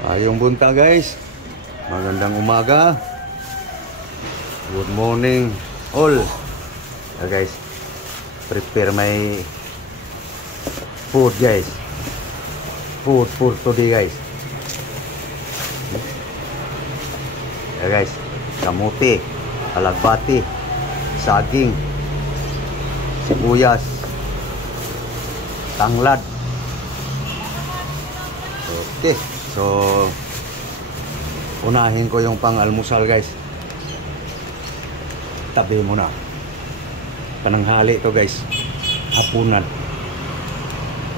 Ayong bunta guys, magandang umaga, good morning all. Guys, prepare my food guys, food for today guys. Guys, kamuti, alagbati, saging, sibuyas, tanglad. Okay, so unahin ko yung pang-almusal guys. Tabi muna. Pananghali ito guys. Hapunan.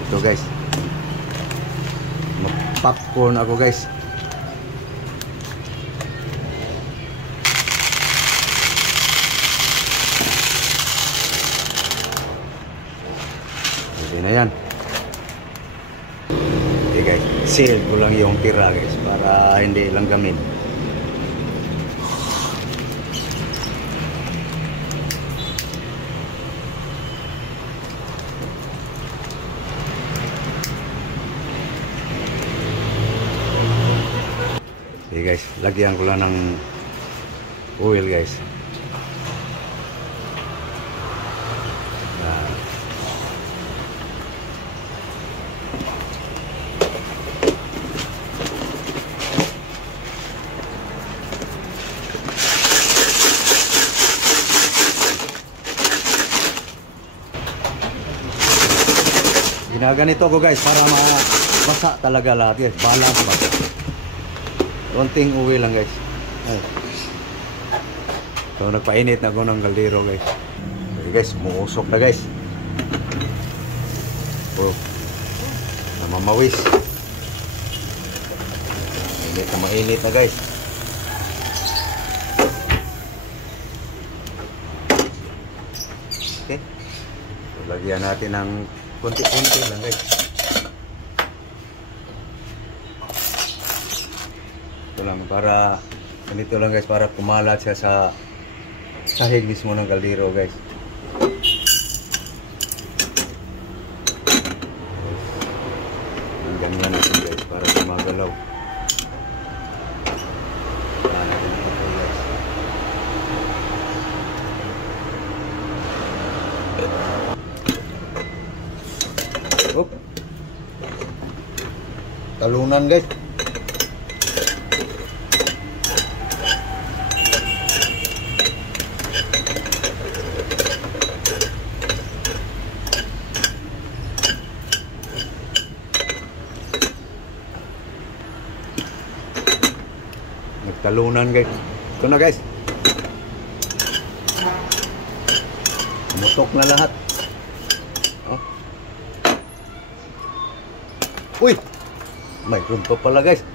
Ito guys. Mag-popcorn ako guys. Pwede na yan. Okay guys, seal ko lang yung tira guys para hindi lang gamin. Okay guys, lagyan ko lang ng oil guys. Ginaganito ko guys para mabasa talaga lahat guys. Balance ba? Konting uwi lang guys. Ay. So nagpainit na ako ng kaldero guys. Okay guys, muusok na guys. Oh, namamawis. Mainit na mainit na guys. Okay. So, lagyan natin ng konti-konti lang guys. Ito lang para ganito lang guys para kumalat siya sa sahig mismo ng kaldero guys. Ganyan natin guys para gumagalaw. Oh. Talunan guys. Nagtalunan guys. Ito na guys. Mutok na lahat. Oh. Uy! May runto pala guys.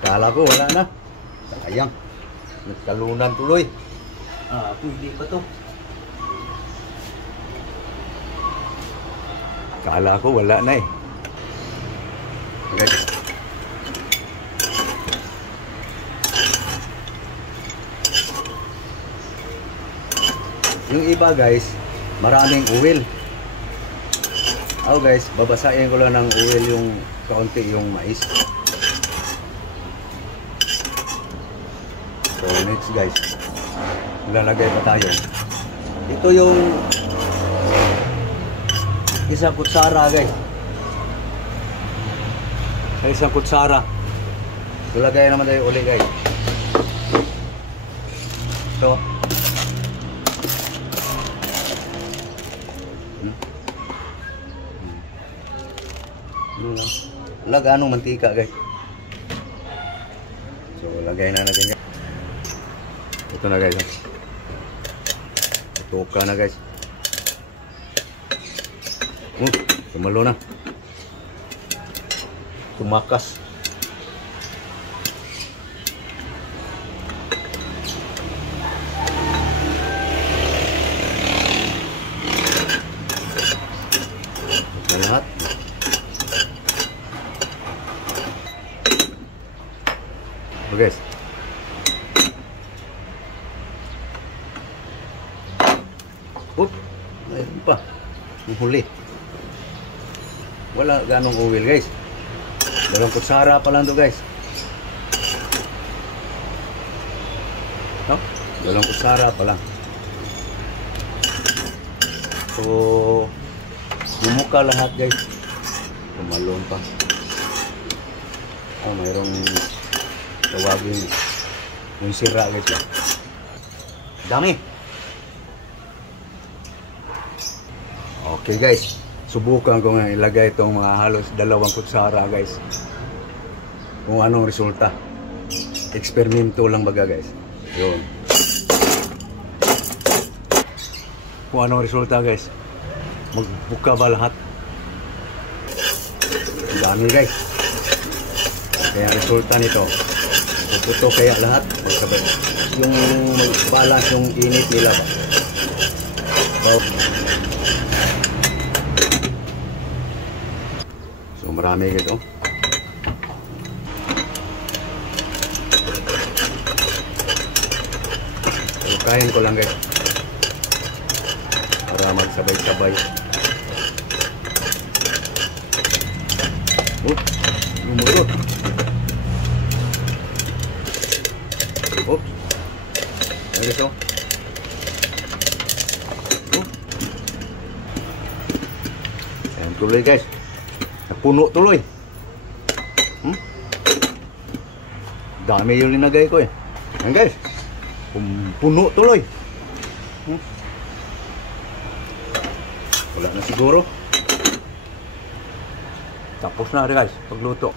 Kala ko wala na. Sayang. Nagtalunan tuloy. Pwede pa to. Kala ko wala na eh. Okay. Yung iba guys, maraming oil. Guys, babasahin ko lang ng oil yung kaunti yung mais. So next guys, lalagay pa tayo. Ito yung isang kutsara guys. Sa isang kutsara. So lagay naman tayo uli guys. Ito. Laga anong mantika guys. So lagay na natin guys. Ito na guys. Tuka na guys. Tumalo na. Tumakas. Ito lahat. Guys. Ayun pa. Ang huli. Wala ganong oil guys. Dalawang kutsara pa lang to guys. No? Dalawang kutsara pa lang. So, bumuka lahat guys. Tumalon pa. Mayroong tawagin yung sira guys lang. Dami. Okay guys. Subukan ko nga ilagay itong mga halos 2 kutsara guys. Kung anong resulta. Eksperimento lang baga guys. Yun. Kung anong resulta guys. Magbuka ba lahat? Ang dami guys. Kaya resulta nito. Puputo kaya lahat. Magsabay. Yung balance yung init nila ba. So marami guys oh. So kain ko lang guys. Para magsabay-sabay. Oh, lumurot. Oops. Ayan guys oh. Ayan tuloy guys. Napuno tuloy. Dami yung linagay ko eh. Ayan guys. Puno tuloy. Wala na siguro. Tapos na guys pagluto.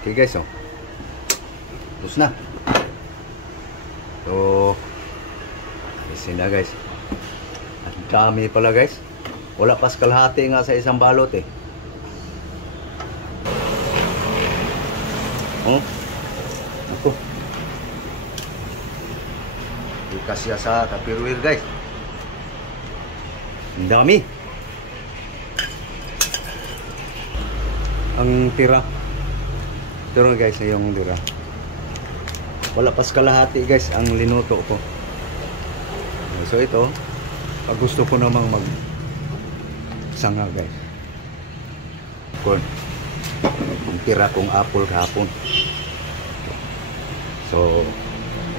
Okay guys oh. Tapos na. So isin na guys. Ang dami pala guys. Wala pas kalahati nga sa isang balot eh. Ako. Di kasya sa Tupperware guys. Ang dami. Ang tira. Ito guys yung tira. Wala pas kalahati guys ang linuto ko. So ito, pag gusto ko namang mag sanga guys. Corn. Ang tira kong apple kahapon. So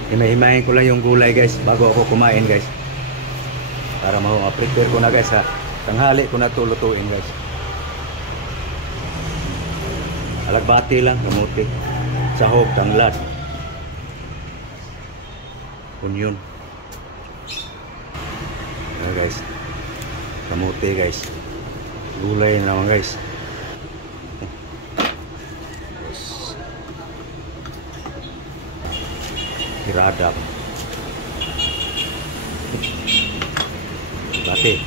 himay-himayin ko lang yung gulay guys bago ako kumain guys. Para ma-prepare ko na guys ha. Tanghali ko na ito lutuin guys. Alagbati lang, kamuti, sahog, tanglad, onion. Ayan guys, kamuti guys, gulay naman guys. Hirada pa. Bati.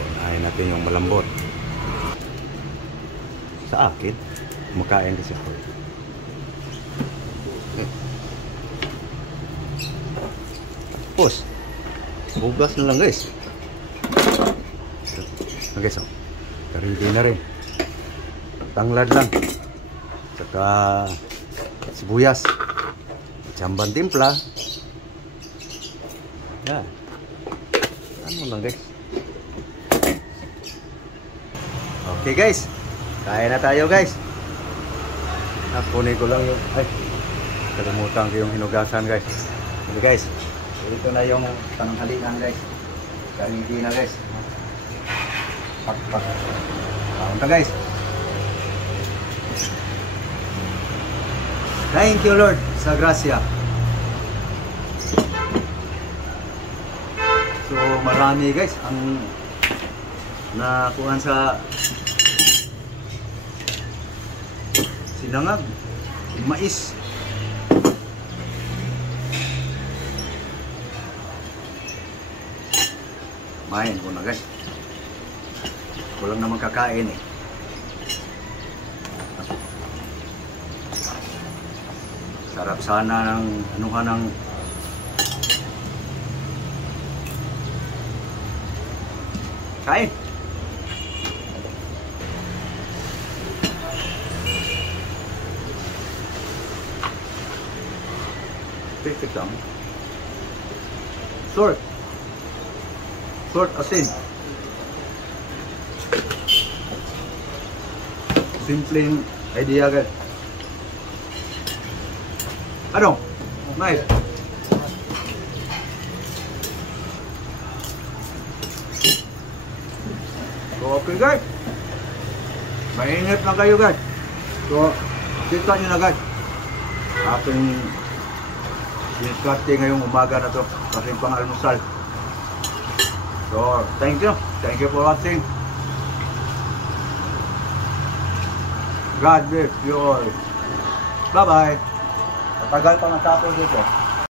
Unahin natin yung malambot. Sa akin, kumakain kasi ako. Tapos, bugas na lang guys. Okay, so, karindi na rin. Tanglad lang. Saka sibuyas. Jamban timpla. Yan. Ano lang guys. Okay guys. Kain na tayo guys. Nakunin ko lang yung kalimutan ko yung hinugasan guys. Okay guys. Ito na yung tanghalian guys. Karindi na guys. Pak. Kaunta guys. Thank you Lord sa grasya. So marami guys ang nakuhan sa sinangag, mais. Main ko na guys. Walang naman kakain eh. Sarap sana ng anuhan ng kain. Perfect lang. Short asin. simpleng idea guys. Ano? Nice. So, okay guys. Mainit na kayo guys. So, kita nyo na guys. Aking diskarte ngayong umaga na to. Aking pang-almusal. So, thank you. Thank you for watching. God bless you all. Bye-bye. Matagal pa natapos dito.